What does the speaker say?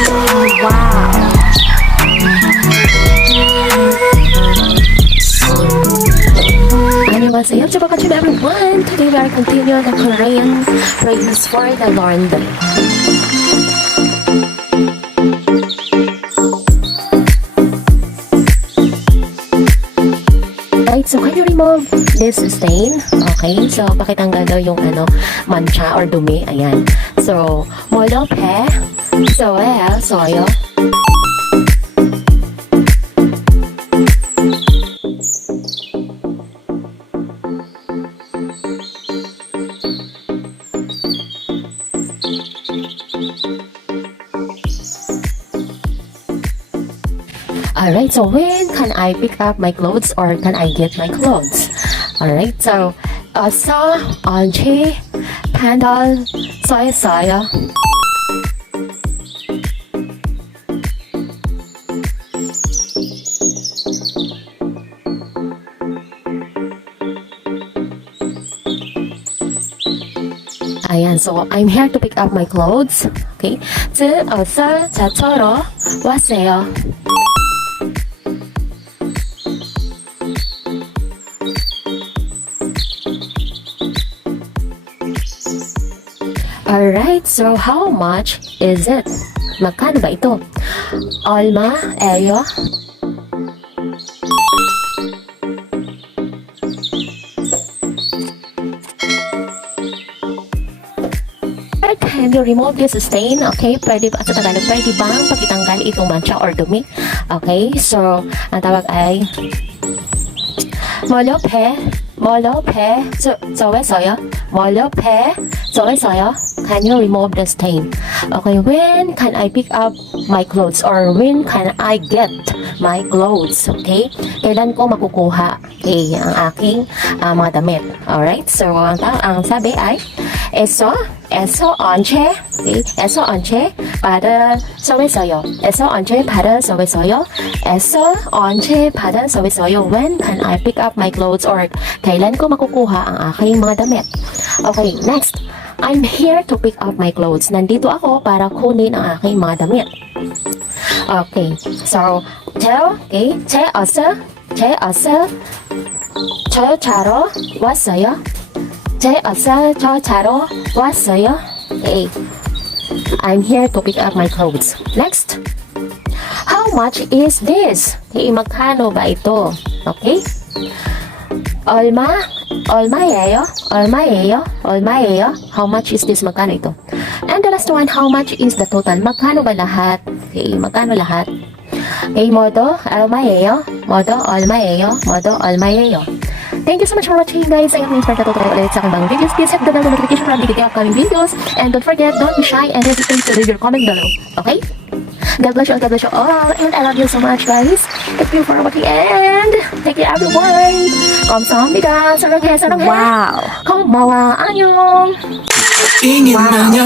Wow. 안녕하세요, 주부가집 everyone. Today we are continuing the Korean praise for the laundry. Right, so can you remove this stain? Okay, so pakitanggal daw yung mancha or dumi. Ayan. So, molophe, soyo. Alright, so when can I pick up my clothes or can I get my clothes? Alright, so 어서 언제 받을 수 있어요? Ayan, so I'm here to pick up my clothes. Okay, 어서 저처럼 왔어요. Alright, so how much is it? Magkano ba ito? 얼마예요? Can you remove this stain? Okay, pwede ba sa Tagalog, pwede bang pagitanggal itong mancha or dumi? Okay, so ang tawag ay molophe, soyo. Can you remove the stain? Okay, when can I pick up my clothes or when can I get my clothes? Okay, kailan ko makukuha ang aking mga damit? Alright, so ang sabi ay eso 언제 받을 수 있어요? When can I pick up my clothes or kailan ko makukuha ang aking mga damit? Okay, next. I'm here to pick up my clothes. Nandito ako para kunin ang aking mga damit. Okay, so 제 어서 자러 왔어요. 저 자러 왔어요. Okay, I'm here to pick up my clothes. Next, how much is this? Okay, magkano ba ito? Okay, 얼마예요? How much is this? Magkano ito? And the last one, how much is the total? Magkano ba lahat? Okay, magkano lahat? Okay, modo 얼마예요? Thank you so much for watching, guys. I am for tutorial ulit sa aking mga videos. Please hit the bell notification para updated yung upcoming videos. And don't forget, don't be shy and hesitate to leave your comment below. Okay? God bless you all, and I love you so much, guys. Thank you for watching, and thank you everyone. 감사합니다. 사랑해. Wow. 고마워. 안녕. Wow.